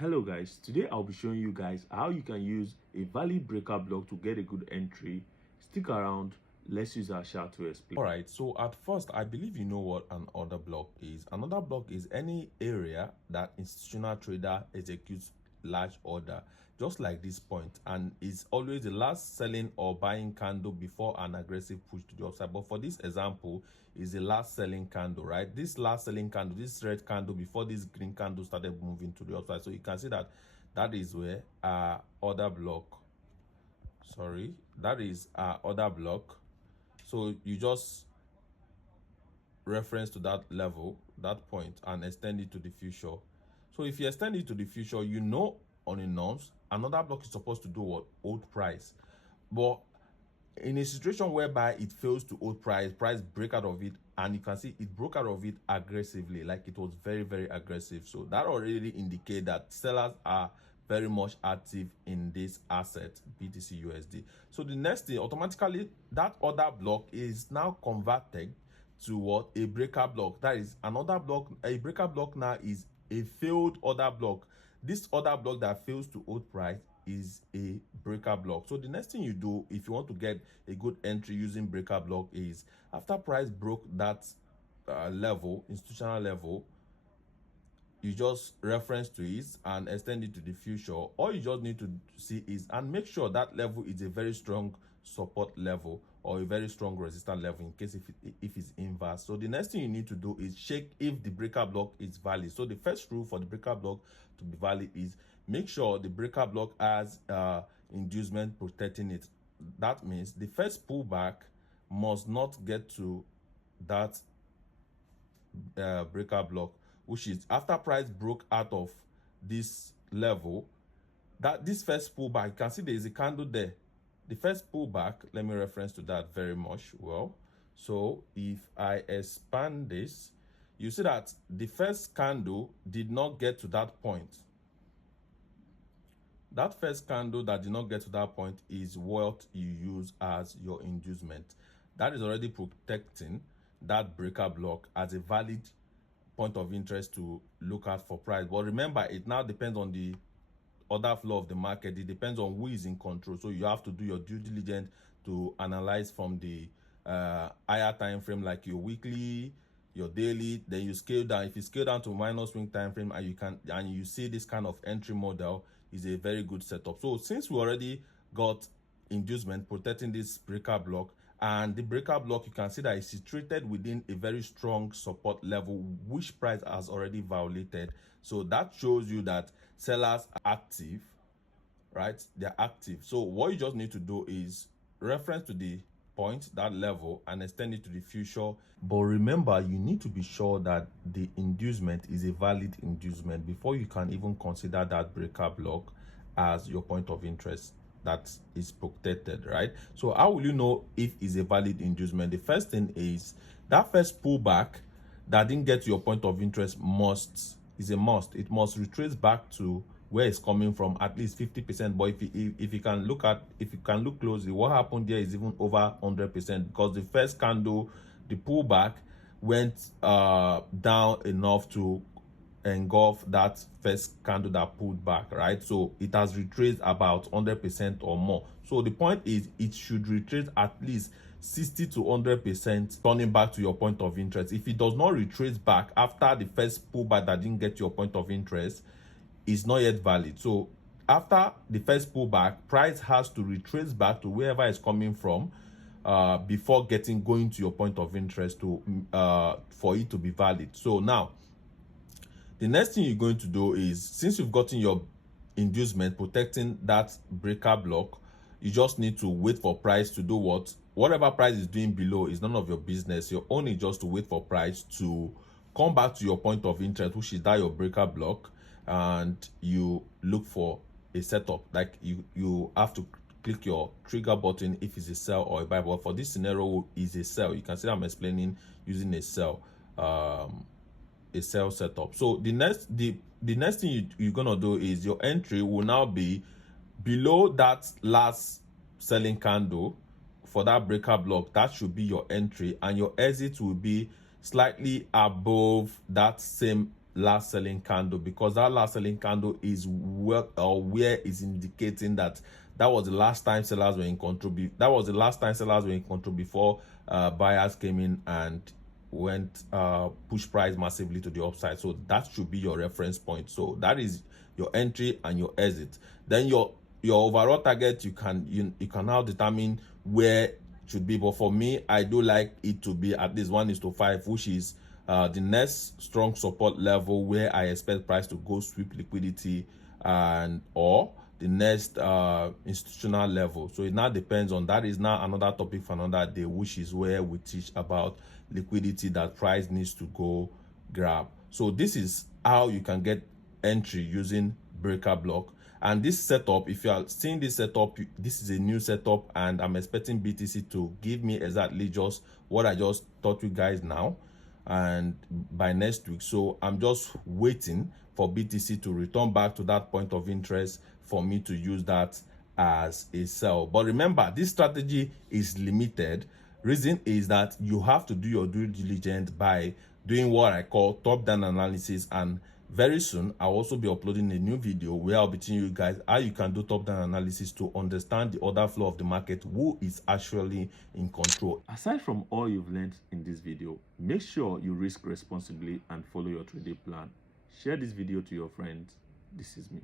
Hello guys, today I'll be showing you guys how you can use a valid breaker block to get a good entry. Stick around, let's use our chart to explain. All right, so at first, I believe you know what an order block is. An order block is any area that institutional trader executes large order, just like this point, and is always the last selling or buying candle before an aggressive push to the upside. But for this example, is the last selling candle, right? This last selling candle, this red candle before this green candle started moving to the upside. So you can see that that is where our order block. Sorry, that is our order block. So you just reference to that level, that point, and extend it to the future. So if you extend it to the future, you know on a norms, another block is supposed to do what? Hold price. But in a situation whereby it fails to hold price break out of it, and you can see it broke out of it aggressively, like it was very, very aggressive. So that already indicate that sellers are very much active in this asset, BTC USD. So the next thing, automatically that order block is now converted to what? A breaker block. That is another block. A breaker block now is a failed order block. This order block that fails to hold price is a breaker block. So the next thing you do if you want to get a good entry using breaker block is, after price broke that level, institutional level, you just reference to it and extend it to the future. All you just need to see is, and make sure that level is a very strong support level or a very strong resistance level in case if it's inverse. So the next thing you need to do is check if the breaker block is valid. So the first rule for the breaker block to be valid is make sure the breaker block has inducement protecting it. That means the first pullback must not get to that breaker block, which is after price broke out of this level, that this first pullback, you can see there is a candle there. The first pullback, let me reference to that very much well. So if I expand this, you see that the first candle did not get to that point. That first candle that did not get to that point is what you use as your inducement. That is already protecting that breaker block as a valid point of interest to look at for price. But remember, it now depends on the order flow of the market. It depends on who is in control. So you have to do your due diligence to analyze from the higher time frame, like your weekly, your daily. Then you scale down. If you scale down to minor swing time frame, and you see this kind of entry model, is a very good setup. So since we already got inducement protecting this breaker block, and the breaker block, you can see that it's situated within a very strong support level which price has already violated. So that shows you that sellers are active, right? They're active. So what you just need to do is reference to the point, that level, and extend it to the future. But remember, you need to be sure that the inducement is a valid inducement before you can even consider that breaker block as your point of interest that is protected, right? So how will you know if it's a valid inducement? The first thing is that first pullback that didn't get to your point of interest is a must. It must retrace back to where it's coming from, at least 50%. But if you can look closely, what happened there is even over 100%, because the first candle, the pullback went down enough to engulf that first candle that pulled back, right? So it has retraced about 100% or more. So the point is, it should retrace at least 60 to 100%, turning back to your point of interest. If it does not retrace back after the first pullback that didn't get your point of interest, is not yet valid. So after the first pullback, price has to retrace back to wherever it's coming from before going to your point of interest to for it to be valid. So now the next thing you're going to do is, since you've gotten your inducement protecting that breaker block, you just need to wait for price to do what? Whatever price is doing below is none of your business. You're only just to wait for price to come back to your point of interest, which is that your breaker block, and you look for a setup. Like you have to click your trigger button if it's a sell or a buy. But for this scenario, is a sell. You can see I'm explaining using a sell setup. So the next thing you're gonna do is, your entry will now be below that last selling candle for that breaker block. That should be your entry, and your exit will be slightly above that same last selling candle, because that last selling candle is where is indicating that that was the last time sellers were in control. That was the last time sellers were in control before buyers came in and went push price massively to the upside. So that should be your reference point. So that is your entry and your exit. Then your overall target, you can now determine where it should be. But for me, I do like it to be at least 1:5, which is the next strong support level where I expect price to go sweep liquidity, and or the next institutional level. So it now depends on that. Is now another topic for another day, which is where we teach about liquidity that price needs to go grab. So this is how you can get entry using breaker block. And this setup, if you are seeing this setup, this is a new setup, and I'm expecting BTC to give me exactly just what I just taught you guys now and by next week. So I'm just waiting for BTC to return back to that point of interest for me to use that as a sell. But remember, this strategy is limited. Reason is that you have to do your due diligence by doing what I call top-down analysis, and very soon I'll also be uploading a new video where I'll be teaching you guys how you can do top-down analysis to understand the order flow of the market, who is actually in control. Aside from all you've learned in this video, make sure you risk responsibly and follow your trading plan. Share this video to your friends. This is me.